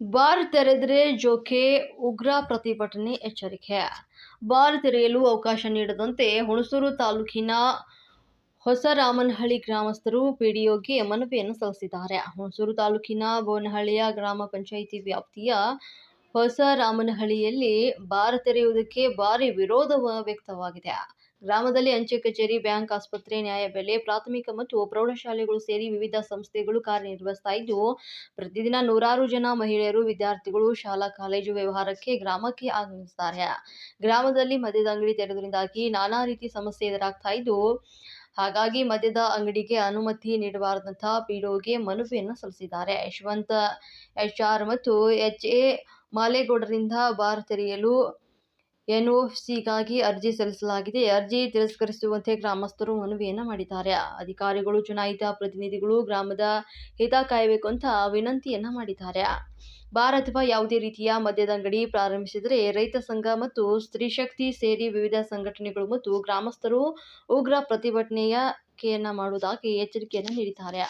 Bar ತೆರೆದರೆ ಜೋಕೆ ಉಗ್ರ ಪ್ರತಿಭಟನೆ ಎಚ್ಚರಿಕೆ. ಬಾರ್ ತೆರೆಯಲು ಅವಕಾಶ ನೀಡದಂತೆ ಹುಣಸೂರು ತಾಲೂಕಿನ ಹೊಸರಾಮನಹಳ್ಳಿ ಗ್ರಾಮಸ್ಥರು ಪಿಡಿಒಗೆ ಮನವಿಯನ್ನು ಸಲ್ಲಿಸಿದ್ದಾರೆ. ಹುಣಸೂರು ತಾಲೂಕಿನ ಬೋನಹಳ್ಳಿಯ ಗ್ರಾಮ ಪಂಚಾಯಿತಿ ವ್ಯಾಪ್ತಿಯ ಹೊಸರಾಮನಹಳ್ಳಿಯಲ್ಲಿ ಬಾರ್ ತೆರೆಯುವುದಕ್ಕೆ ಭಾರಿ ವಿರೋಧ ವ್ಯಕ್ತವಾಗಿದೆ. ಗ್ರಾಮದಲ್ಲಿ ಅಂಚೆ ಕಚೇರಿ, ಬ್ಯಾಂಕ್, ಆಸ್ಪತ್ರೆ, ನ್ಯಾಯಬೆಲೆ, ಪ್ರಾಥಮಿಕ ಮತ್ತು ಪ್ರೌಢಶಾಲೆಗಳು ಸೇರಿ ವಿವಿಧ ಸಂಸ್ಥೆಗಳು ಕಾರ್ಯನಿರ್ವಹಿಸ್ತಾ ಇದ್ದು, ಪ್ರತಿದಿನ ನೂರಾರು ಜನ ಮಹಿಳೆಯರು, ವಿದ್ಯಾರ್ಥಿಗಳು ಶಾಲಾ ಕಾಲೇಜು ವ್ಯವಹಾರಕ್ಕೆ ಗ್ರಾಮಕ್ಕೆ ಆಗಮಿಸುತ್ತಾರೆ. ಗ್ರಾಮದಲ್ಲಿ ಮದ್ಯದ ಅಂಗಡಿ ತೆರೆಯುವುದರಿಂದಾಗಿ ನಾನಾ ರೀತಿ ಸಮಸ್ಯೆ ಎದುರಾಗ್ತಾ ಇದ್ದು, ಹಾಗಾಗಿ ಮದ್ಯದ ಅಂಗಡಿಗೆ ಅನುಮತಿ ನೀಡಬಾರದಂತ ಪಿಡಿಒಗೆ ಮನವಿಯನ್ನು ಸಲ್ಲಿಸಿದ್ದಾರೆ. ಯಶವಂತ ಎಚ್ಆರ್ ಮತ್ತು ಎಚ್ಎ ಮಾಲೇಗೌಡರಿಂದ ಬಾರ್ ತೆರೆಯಲು ಎನ್ಒಸಿಗಾಗಿ ಅರ್ಜಿ ಸಲ್ಲಿಸಲಾಗಿದೆ. ಅರ್ಜಿ ತಿರಸ್ಕರಿಸುವಂತೆ ಗ್ರಾಮಸ್ಥರು ಮನವಿಯನ್ನ ಮಾಡಿದ್ದಾರೆ. ಅಧಿಕಾರಿಗಳು, ಚುನಾಯಿತ ಪ್ರತಿನಿಧಿಗಳು ಗ್ರಾಮದ ಹಿತ ಕಾಯಬೇಕು ಅಂತ ವಿನಂತಿಯನ್ನ ಮಾಡಿದ್ದಾರೆ. ಬಾರ್ ಅಥವಾ ಯಾವುದೇ ರೀತಿಯ ಮದ್ಯದ ಅಂಗಡಿ ಪ್ರಾರಂಭಿಸಿದರೆ ರೈತ ಸಂಘ ಮತ್ತು ಸ್ತ್ರೀಶಕ್ತಿ ಸೇರಿ ವಿವಿಧ ಸಂಘಟನೆಗಳು ಮತ್ತು ಗ್ರಾಮಸ್ಥರು ಉಗ್ರ ಪ್ರತಿಭಟನೆಯನ್ನ ಮಾಡುವುದಾಗಿ ಎಚ್ಚರಿಕೆಯನ್ನ ನೀಡಿದ್ದಾರೆ.